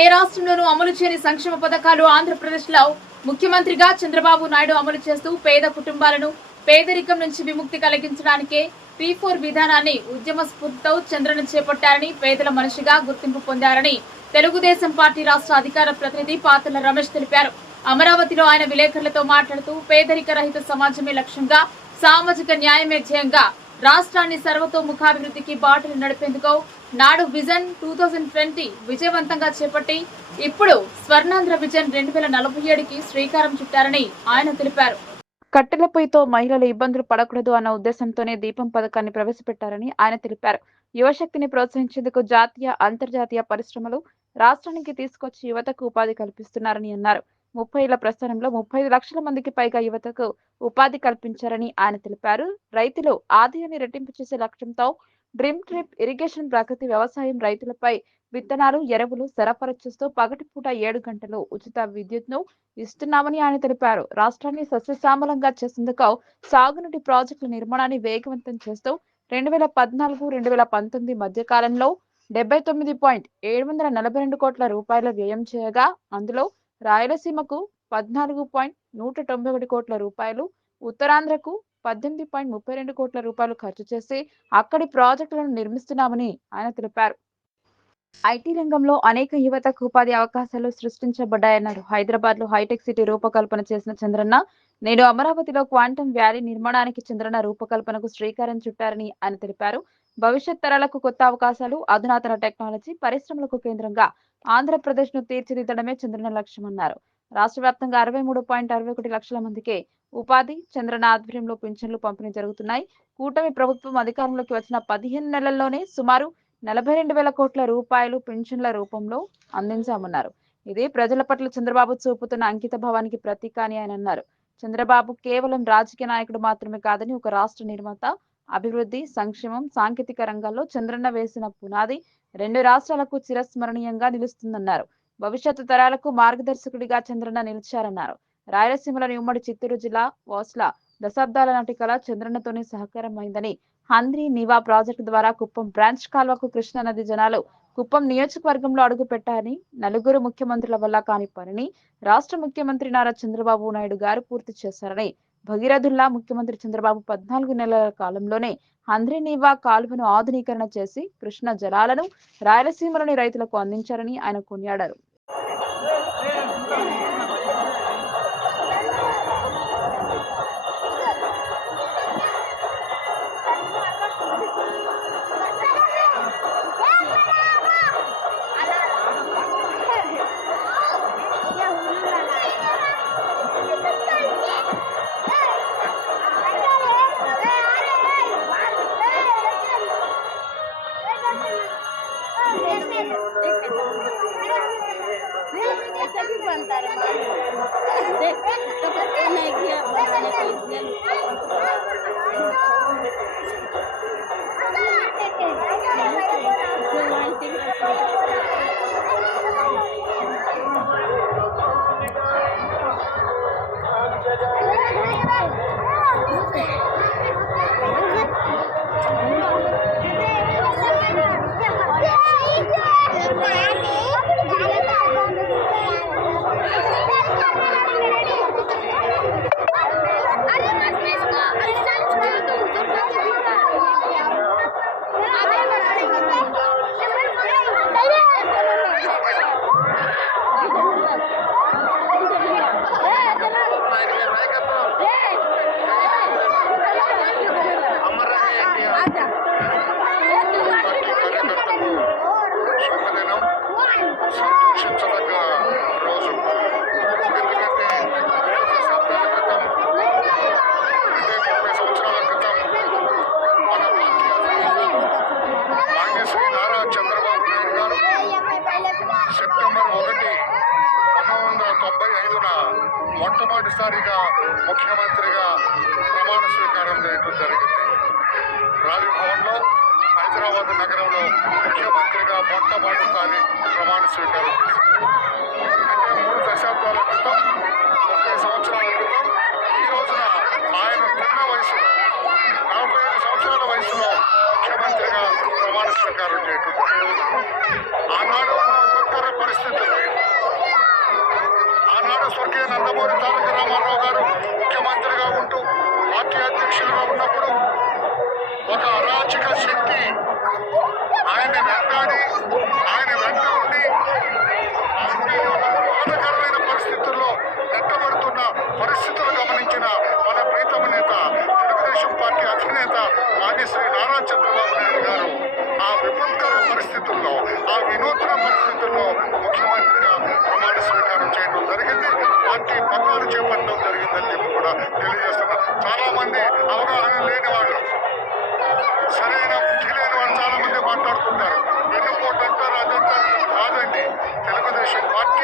ఏ రాష్ట్రంలోనూ అమలు చేయని సంక్షేమ పథకాలు ఆంధ్రప్రదేశ్లో ముఖ్యమంత్రిగా చంద్రబాబు నాయుడు అమలు చేస్తూ పేద కుటుంబాలను పేదరికం నుంచి విముక్తి కలిగించడానికే పీ ఫోర్ విధానాన్ని ఉద్యమ స్ఫూర్తితో చంద్రను చేపట్టారని పేదల మనిషిగా గుర్తింపు పొందారని తెలుగుదేశం పార్టీ రాష్ట్ర అధికార ప్రతినిధి పాత్రల రమేష్ తెలిపారు. అమరావతిలో ఆయన విలేకరులతో మాట్లాడుతూ పేదరిక రహిత సమాజమే లక్ష్యంగా సామాజిక న్యాయమే ధ్యేయంగా రాష్ట్రాన్ని సర్వతోముఖాభివృద్ధికి బాటలు నడిపేందుకు నాడు విజన్ టూ థౌజండ్ ట్వంటీ విజయవంతంగా చేపట్టి ఇప్పుడు స్వర్ణాంధ్ర విజన్ రెండు వేల నలభై ఏడుకి శ్రీకారం చుట్టారని ఆయన తెలిపారు. కట్టెల పొయ్యితో మహిళలు ఇబ్బందులు పడకూడదు అన్న ఉద్దేశంతోనే దీపం పథకాన్ని ప్రవేశపెట్టారని ఆయన తెలిపారు. యువశక్తిని ప్రోత్సహించేందుకు జాతీయ అంతర్జాతీయ పరిశ్రమలు రాష్ట్రానికి తీసుకొచ్చి యువతకు ఉపాధి కల్పిస్తున్నారని అన్నారు. ముప్పై ఏళ్ళ ప్రస్థానంలో ముప్పై ఐదు లక్షల మందికి పైగా యువతకు ఉపాధి కల్పించారని ఆయన తెలిపారు. రైతులు ఆదాయాన్ని రెట్టింపు చేసే లక్ష్యంతో డ్రీమ్ ట్రిప్ ఇరిగేషన్ ప్రకృతి వ్యవసాయం రైతులపై విత్తనాలు ఎరువులు సరఫరా చేస్తూ పగటిపూట ఏడు గంటలు ఉచిత విద్యుత్ను ఇస్తున్నామని ఆయన తెలిపారు. రాష్ట్రాన్ని సస్యశ్యామలంగా చేసేందుకు సాగునీటి ప్రాజెక్టుల నిర్మాణాన్ని వేగవంతం చేస్తూ రెండు వేల పద్నాలుగు రెండు వేల పంతొమ్మిది మధ్య కాలంలో డెబ్బై తొమ్మిది పాయింట్ ఏడు వందల నలభై రెండు కోట్ల రూపాయల వ్యయం చేయగా అందులో రాయలసీమకు పద్నాలుగు పాయింట్ నూట తొంభై ఒకటి కోట్ల రూపాయలు ఉత్తరాంధ్రకు పద్దెనిమిది పాయింట్ ముప్పై రెండు కోట్ల రూపాయలు ఖర్చు చేసి అక్కడి ప్రాజెక్టులను నిర్మిస్తున్నామని ఆయన తెలిపారు. ఐటీ రంగంలో అనేక యువతకు ఉపాధి అవకాశాలు సృష్టించబడ్డాయన్నారు. హైదరాబాద్లో హైటెక్ సిటీ రూపకల్పన చేసిన చంద్రన్న నేడు అమరావతిలో క్వాంటమ్ వ్యాలీ నిర్మాణానికి చంద్రన్న రూపకల్పనకు శ్రీకారం చుట్టారని ఆయన తెలిపారు. భవిష్యత్ తరాలకు కొత్త అవకాశాలు అధునాతన టెక్నాలజీ పరిశ్రమలకు కేంద్రంగా ఆంధ్రప్రదేశ్ను తీర్చిదిద్దడమే లక్ష్యం లక్ష్యమన్నారు. రాష్ట్ర వ్యాప్తంగా అరవై మూడు పాయింట్ అరవై ఒకటి లక్షల మందికి ఉపాధి చంద్రన ఆధ్వర్యంలో పింఛన్లు పంపిణీ జరుగుతున్నాయి. కూటమి ప్రభుత్వం అధికారంలోకి వచ్చిన పదిహేను నెలల్లోనే సుమారు నలభై రెండు వేల కోట్ల రూపాయలు పింఛన్ల రూపంలో అందించామన్నారు. ఇది ప్రజల పట్ల చంద్రబాబు చూపుతున్న అంకిత భావానికి ప్రతీక అని ఆయన అన్నారు. చంద్రబాబు కేవలం రాజకీయ నాయకుడు మాత్రమే కాదని ఒక రాష్ట్ర నిర్మాత అభివృద్ధి సంక్షేమం సాంకేతిక రంగాల్లో చంద్రన్న వేసిన పునాది రెండు రాష్ట్రాలకు చిరస్మరణీయంగా నిలుస్తుందన్నారు. భవిష్యత్తు తరాలకు మార్గదర్శకుడిగా చంద్రన్న నిలిచారన్నారు. రాయలసీమలోని ఉమ్మడి చిత్తూరు జిల్లా వాస్ల దశాబ్దాల నాటి కళ చంద్రన్నతోనే సహకారం అయిందని హంద్రి నివా ప్రాజెక్టు ద్వారా కుప్పం బ్రాంచ్ కాల్వకు కృష్ణా నది జనాలు కుప్పం నియోజకవర్గంలో అడుగు పెట్టారని నలుగురు ముఖ్యమంత్రుల వల్ల కాని పనిని రాష్ట్ర ముఖ్యమంత్రి నారా చంద్రబాబు నాయుడు గారు పూర్తి చేశారని భగీరథుల్లా ముఖ్యమంత్రి చంద్రబాబు పద్నాలుగు నెలల కాలంలోనే హంద్రినీవా కాలువను ఆధునీకరణ చేసి కృష్ణ జలాలను రాయలసీమలోని రైతులకు అందించారని ఆయన కొనియాడారు. ऐसा भी बनता है देख तो मैगी बनाने को इसलिए తొలిసారిగా ముఖ్యమంత్రిగా ప్రమాణ స్వీకారం చేయడం జరిగింది. రాజభవన్లో హైదరాబాద్ నగరంలో ముఖ్యమంత్రిగా మొట్టమొదటిసారి ప్రమాణ స్వీకారం అంటే మూడు దశాబ్దాల క్రితం ముప్పై సంవత్సరాల క్రితం ఈ రోజున ఆయన చిన్న వయసులో నలభై ఐదు సంవత్సరాల వయసులో ముఖ్యమంత్రిగా ప్రమాణ స్వీకారం చేయడం జరిగింది. ఆనాడు ఉన్న విపత్కర పరిస్థితులు ఆనాడు నందమూరి తారక రామారావు గారు ముఖ్యమంత్రిగా ఉంటూ పార్టీ అధ్యక్షులుగా ఉన్నప్పుడు ఒక అరాచక శక్తి ఆయన వెంటాడి ఆయన వెంట ఉండి బాధకరమైన పరిస్థితుల్లో నెట్టబడుతున్న పరిస్థితులు గమనించిన మన ప్రీతమ నేత తెలుగుదేశం పార్టీ అధినేత మాన్యశ్రీ నారా చంద్రబాబు నాయుడు గారు ఆ విపత్కర పరిస్థితుల్లో ఆ వినూత్న పరిస్థితుల్లో ముఖ్యమంత్రిగా ప్రమాణ స్వీకారం చేయడం జరిగింది పార్టీ పగ్గాలు చేపట్టడం జరిగిందని చెప్పి కూడా తెలియజేస్తున్నా చాలా మంది అవగాహన లేని వాళ్ళు సరైన బుద్ధి లేని వాళ్ళు చాలా మంది మాట్లాడుతుంటారు వెన్నుపోటు అంటారు అదంటారు కాదండి. తెలుగుదేశం పార్టీ